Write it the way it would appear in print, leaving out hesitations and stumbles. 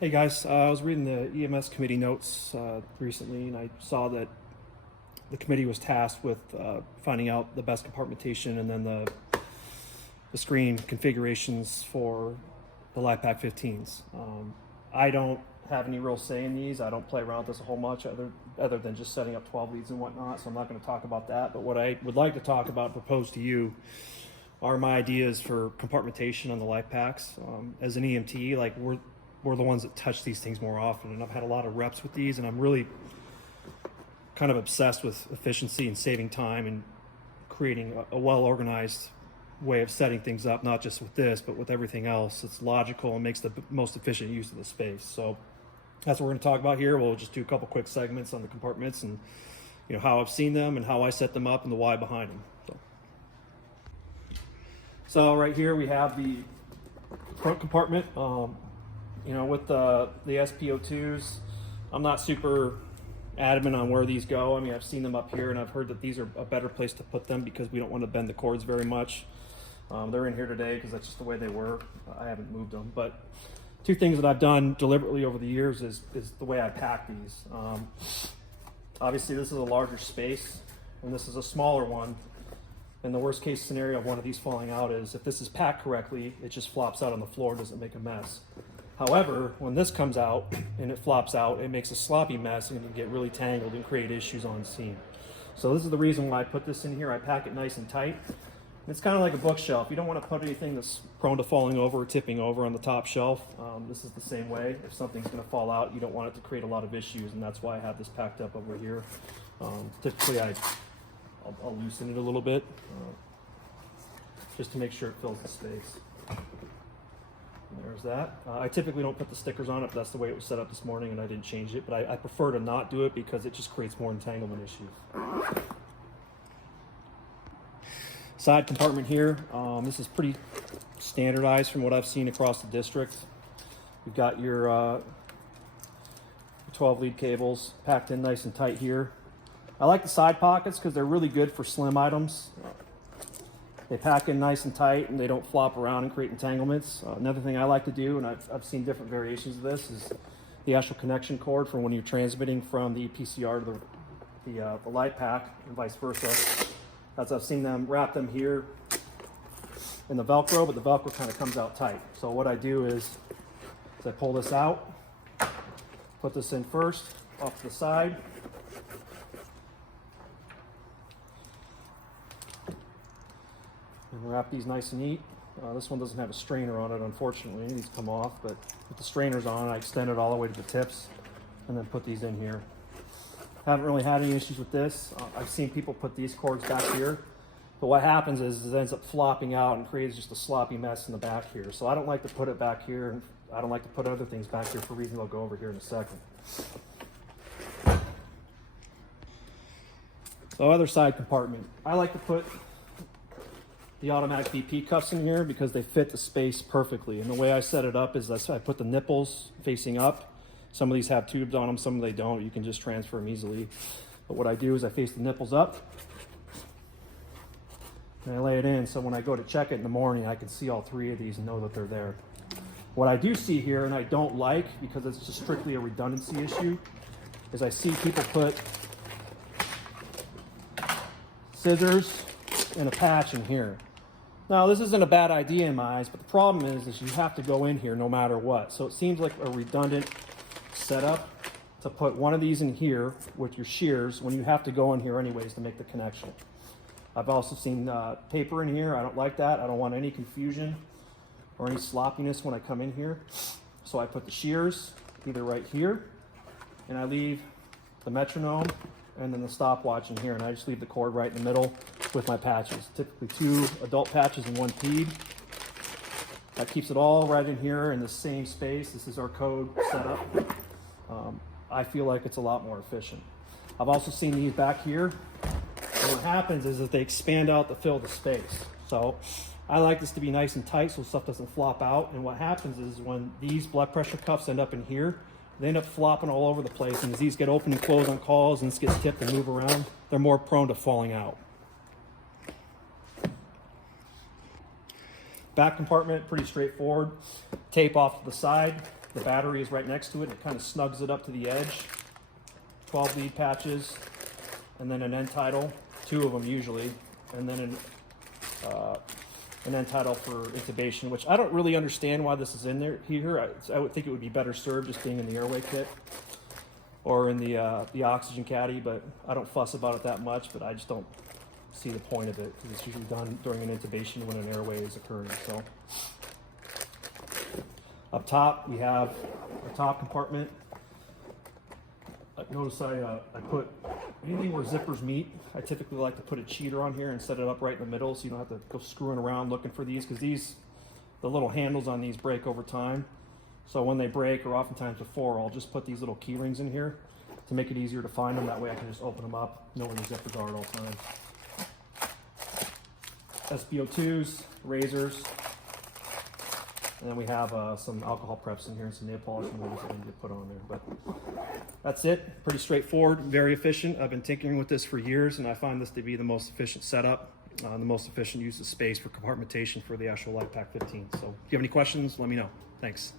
Hey guys, I was reading the EMS committee notes recently, and I saw that the committee was tasked with finding out the best compartmentation and then the screen configurations for the LifePak 15s. I don't have any real say in these. I don't play around with this a whole much other than just setting up 12 leads and whatnot, so I'm not going to talk about that. But what I would like to talk about and propose to you are my ideas for compartmentation on the LifePaks. As an EMT, like we're the ones that touch these things more often, and I've had a lot of reps with these, and I'm really kind of obsessed with efficiency and saving time and creating a well-organized way of setting things up, not just with this, but with everything else. It's logical and makes the most efficient use of the space. So that's what we're going to talk about here. We'll just do a couple quick segments on the compartments and how I've seen them and how I set them up and the why behind them. So right here we have the front compartment. With the SPO2s, I'm not super adamant on where these go. I mean, I've seen them up here, and I've heard that these are a better place to put them because we don't want to bend the cords very much. They're in here today because that's just the way they were. I haven't moved them. But two things that I've done deliberately over the years is the way I pack these. Obviously, this is a larger space, and this is a smaller one. And the worst case scenario of one of these falling out is if this is packed correctly, it just flops out on the floor, doesn't make a mess. However, when this comes out and it flops out, it makes a sloppy mess and it can get really tangled and create issues on scene. So this is the reason why I put this in here. I pack it nice and tight. It's kind of like a bookshelf. You don't want to put anything that's prone to falling over or tipping over on the top shelf. This is the same way. If something's going to fall out, you don't want it to create a lot of issues, and that's why I have this packed up over here. Typically, I'll loosen it a little bit just to make sure it fills the space. And there's that. I typically don't put the stickers on it, but that's the way it was set up this morning, and I didn't change it. But I prefer to not do it because it just creates more entanglement issues. Side compartment here. This is pretty standardized from what I've seen across the district. You've got your 12 lead cables packed in nice and tight here. I like the side pockets because they're really good for slim items. They pack in nice and tight and they don't flop around and create entanglements. Another thing I like to do, and I've seen different variations of this, is the actual connection cord for when you're transmitting from the EPCR to the LifePak and vice versa. As I've seen them wrap them here in the Velcro, but the Velcro kind of comes out tight. So what I do is I pull this out, put this in first, off to the side, and wrap these nice and neat. This one doesn't have a strainer on it, unfortunately. These come off, but with the strainers on, I extend it all the way to the tips and then put these in here. Haven't really had any issues with this. I've seen people put these cords back here, but what happens is it ends up flopping out and creates just a sloppy mess in the back here. So I don't like to put it back here, and I don't like to put other things back here for reasons I'll go over here in a second. So other side compartment. I like to put the automatic BP cuffs in here because they fit the space perfectly. And the way I set it up is I put the nipples facing up. Some of these have tubes on them, some of they don't. You can just transfer them easily. But what I do is I face the nipples up and I lay it in, so when I go to check it in the morning, I can see all three of these and know that they're there. What I do see here, and I don't like because it's just strictly a redundancy issue, is I see people put scissors and a patch in here. Now, this isn't a bad idea in my eyes, but the problem is you have to go in here no matter what. So it seems like a redundant setup to put one of these in here with your shears when you have to go in here anyways to make the connection. I've also seen paper in here. I don't like that. I don't want any confusion or any sloppiness when I come in here. So I put the shears either right here, and I leave the metronome and then the stopwatch in here, and I just leave the cord right in the middle with my patches. Typically 2 adult patches and 1 ped. That keeps it all right in here in the same space. This is our code setup. I feel like it's a lot more efficient. I've also seen these back here, and what happens is that they expand out to fill the space. So I like this to be nice and tight so stuff doesn't flop out, and what happens is when these blood pressure cuffs end up in here, they end up flopping all over the place, and as these get open and closed on calls and this gets tipped and move around, they're more prone to falling out. Back compartment, pretty straightforward. Tape off to the side. The battery is right next to it, and it kind of snugs it up to the edge. 12 lead patches, and then an end title, 2 of them usually, and then an end title for intubation, which I don't really understand why this is in there here. I would think it would be better served just being in the airway kit or in the oxygen caddy, but I don't fuss about it that much, but I just don't see the point of it because it's usually done during an intubation when an airway is occurring. So up top we have our top compartment. Notice I put anything where zippers meet. I typically like to put a cheater on here and set it up right in the middle so you don't have to go screwing around looking for these, because the little handles on these break over time. So when they break, or oftentimes before, I'll just put these little key rings in here to make it easier to find them. That way I can just open them up, know where the zippers are at all times. SpO2s, razors, and then we have some alcohol preps in here and some nail polish removers that I need to put on there. But that's it. Pretty straightforward, very efficient. I've been tinkering with this for years, and I find this to be the most efficient setup, the most efficient use of space for compartmentation for the actual LifePak 15. So if you have any questions, let me know. Thanks.